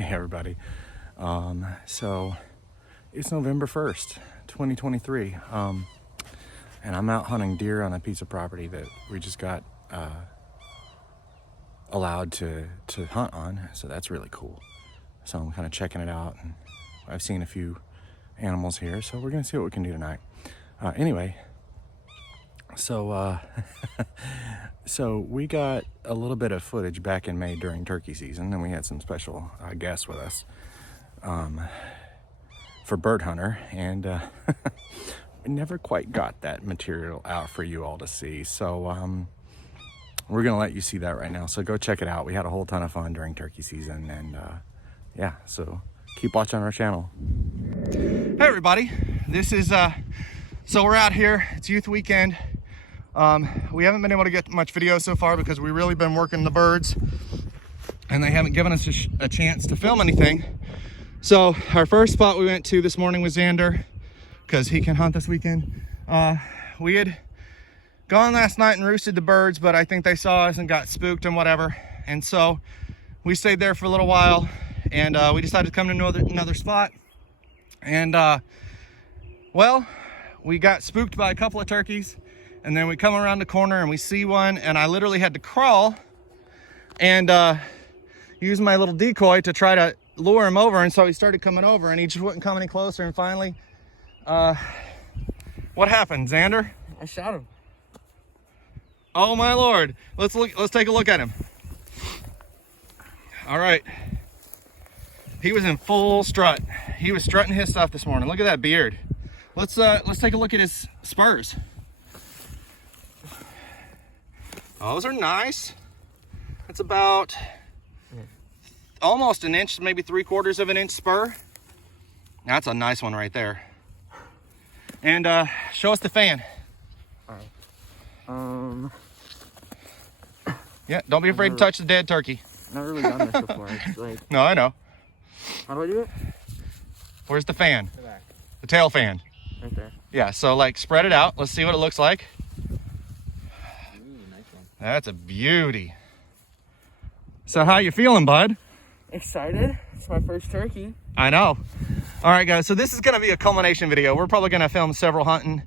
Hey everybody. So it's November 1st, 2023. And I'm out hunting deer on a piece of property that we just got allowed to hunt on. So that's really cool. So I'm kind of checking it out, and I've seen a few animals here, so we're gonna see what we can do tonight. Anyway, so so we got a little bit of footage back in May during turkey season, and we had some special guests with us for Byrd Hunter, and we never quite got that material out for you all to see. So we're gonna let you see that right now. So go check it out. We had a whole ton of fun during turkey season, and yeah, so keep watching our channel. Hey everybody, this is so we're out here. It's youth weekend. We haven't been able to get much video so far because we've really been working the birds, and they haven't given us a chance to film anything. So our first spot we went to this morning was Xander, because he can hunt this weekend. We had gone last night and roosted the birds, but I think they saw us and got spooked and whatever. And so we stayed there for a little while, and we decided to come to another spot. And well, we got spooked by a couple of turkeys, and then we come around the corner and we see one, and I literally had to crawl and use my little decoy to try to lure him over. And so he started coming over, and he just wouldn't come any closer. And finally, what happened, Xander? I shot him. Oh my Lord. Let's take a look at him. All right. He was in full strut. He was strutting his stuff this morning. Look at that beard. Let's take a look at his spurs. Those are nice. It's about almost an inch, maybe 3/4 of an inch spur. That's a nice one right there. And show us the fan. All right. Yeah, don't be afraid to touch the dead turkey. Never really done this before. It's like, No, I know. how do I do it? Where's the fan? The back. The tail fan. Right there. Yeah, so like spread it out. Let's see what it looks like. Nice one. That's a beauty. So how you feeling, bud? Excited. It's my first turkey. I know. All right, guys, so this is gonna be a culmination video. We're probably gonna film several hunting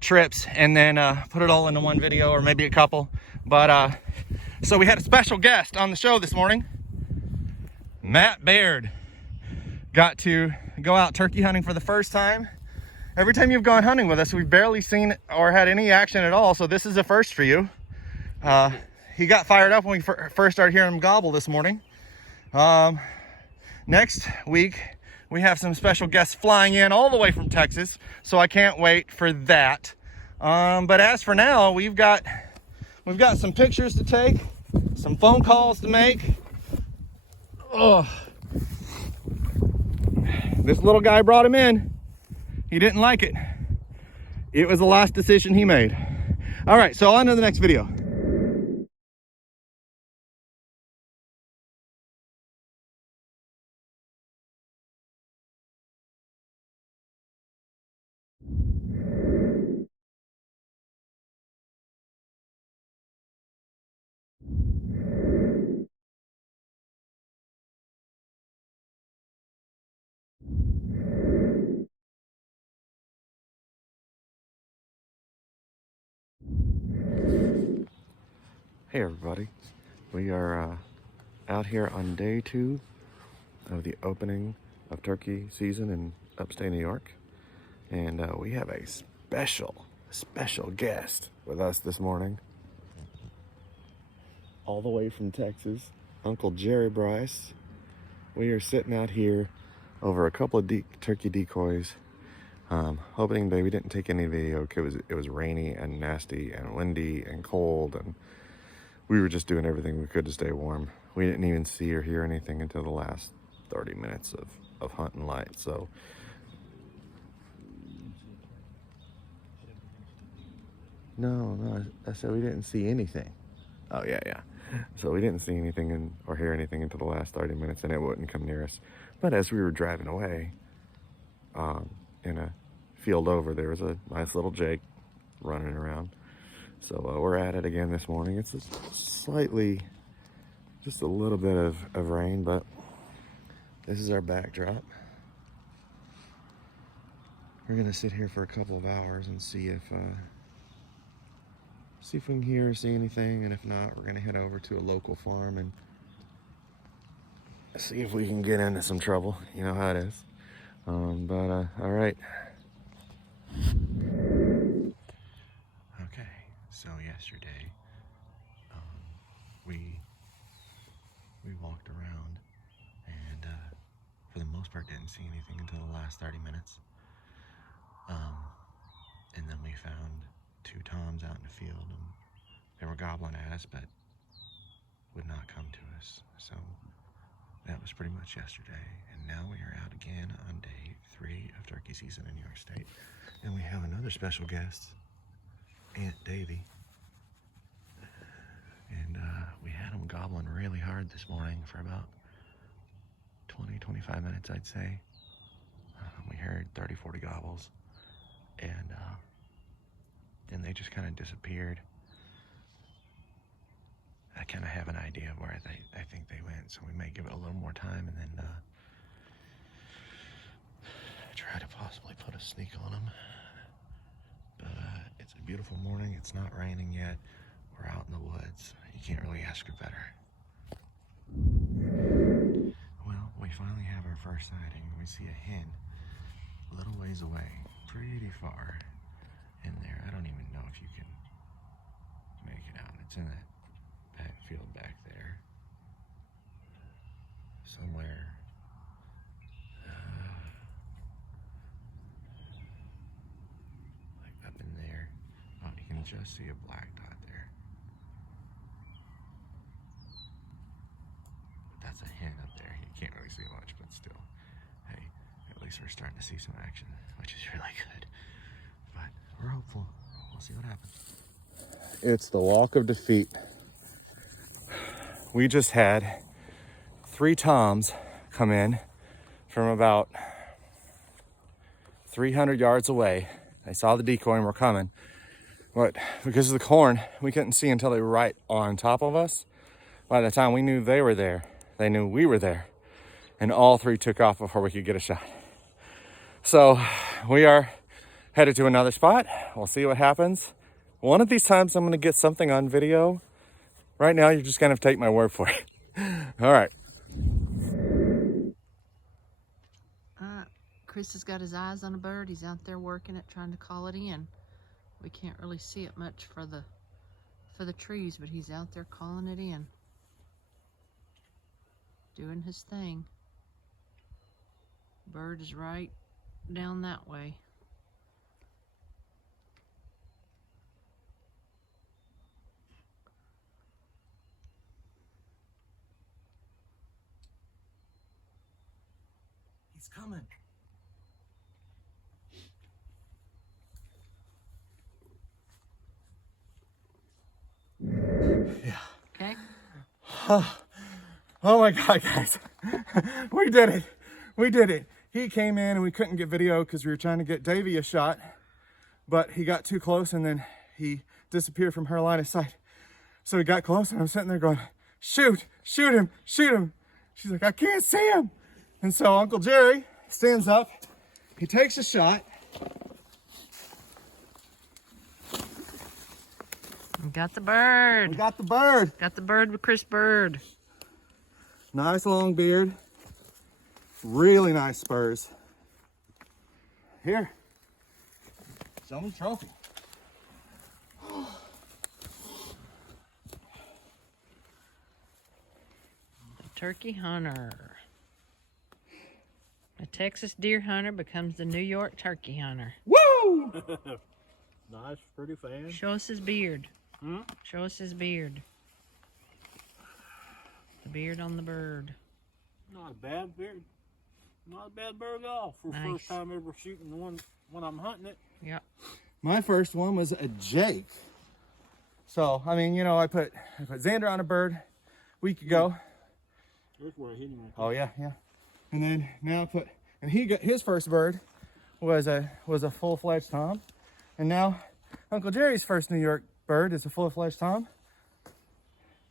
trips and then put it all into one video, or maybe a couple. But so we had a special guest on the show this morning. Matt Byrd got to go out turkey hunting for the first time. Every time you've gone hunting with us, we've barely seen or had any action at all, so this is a first for you. He got fired up when we first started hearing him gobble this morning. Next week, we have some special guests flying in all the way from Texas, so I can't wait for that. But as for now, we've got some pictures to take, some phone calls to make. Oh, this little guy brought him in. He didn't like it. It was the last decision he made. All right, so on to the next video. Hey everybody, we are out here on day 2 of the opening of turkey season in upstate New York, and we have a special guest with us this morning, all the way from Texas, Uncle Jerry Bryce. We are sitting out here over a couple of turkey decoys, hoping that we didn't take any video because it was rainy and nasty and windy and cold, and we were just doing everything we could to stay warm. We didn't even see or hear anything until the last 30 minutes of hunting light. So no, I said we didn't see anything. Oh yeah. So we didn't see anything or hear anything until the last 30 minutes, and it wouldn't come near us. But as we were driving away, in a field over, there was a nice little Jake running around. So we're at it again this morning. It's just a little bit of rain, but This is our backdrop. We're gonna sit here for a couple of hours and see if we can hear or see anything, and if not, we're gonna head over to a local farm and see if we can get into some trouble. You know how it is. All right. Okay, so yesterday, we walked around, and for the most part didn't see anything until the last 30 minutes. And then we found 2 toms out in the field, and they were gobbling at us, but would not come to us. So that was pretty much yesterday. And now we are out again on day 3 of turkey season in New York State. And we have another special guest, Aunt Davy. And we had them gobbling really hard this morning for about 20-25 minutes, I'd say. We heard 30-40 gobbles, and then they just kind of disappeared. I kind of have an idea of where I think they went, so we may give it a little more time and then try to possibly put a sneak on them. But it's a beautiful morning. It's not raining yet. We're out in the woods. You can't really ask for better. Well, we finally have our first sighting. We see a hen a little ways away, pretty far in there. I don't even know if you can make it out. It's in that field back there somewhere. Like up in there. Oh, you can just see a black dot there. But that's a hen up there. You can't really see much, but still. Hey, at least we're starting to see some action, which is really good. But we're hopeful. We'll see what happens. It's the walk of defeat. We just had 3 toms come in from about 300 yards away. They saw the decoy and were coming. But because of the corn, we couldn't see until they were right on top of us. By the time we knew they were there, they knew we were there. And all 3 took off before we could get a shot. So we are headed to another spot. We'll see what happens. One of these times I'm gonna get something on video. Right now, you're just gonna take my word for it. All right. Chris has got his eyes on a bird. He's out there working it, trying to call it in. We can't really see it much for the trees, but he's out there calling it in, doing his thing. Bird is right down that way. He's coming. Yeah. Okay. Oh my God, guys. We did it. We did it. He came in and we couldn't get video because we were trying to get Davy a shot, but he got too close and then he disappeared from her line of sight. So he got close and I'm sitting there going, shoot him, shoot him. She's like, I can't see him. And so Uncle Jerry stands up, he takes a shot. We got the bird. We got the bird. Got the bird with Chris Byrd. Nice long beard. Really nice spurs. Here. Show me the trophy. Turkey hunter. A Texas deer hunter becomes the New York turkey hunter. Woo! Nice, pretty fan. Show us his beard. Hmm? Show us his beard. The beard on the bird. Not a bad beard. Not a bad bird at all. For Nice. first time ever shooting the one when I'm hunting it. Yep. My first one was a Jake. So, I mean, you know, I put Xander on a bird a week ago. That's where I hit him. Right Oh yeah, yeah. And then now I put, and he got his first bird was a full-fledged tom. And now Uncle Jerry's first New York bird is a full-fledged tom.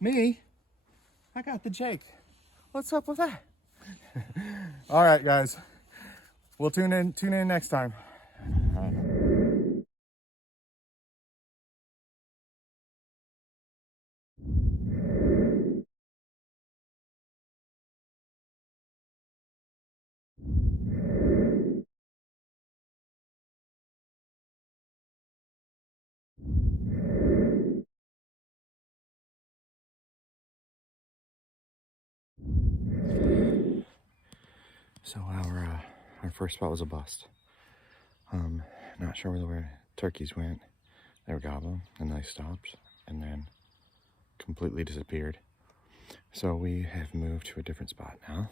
Me, I got the Jake. What's up with that? All right, guys. We'll tune in next time. So our first spot was a bust. Not sure where the turkeys went. They were gobbling and they stopped and then completely disappeared. So we have moved to a different spot now.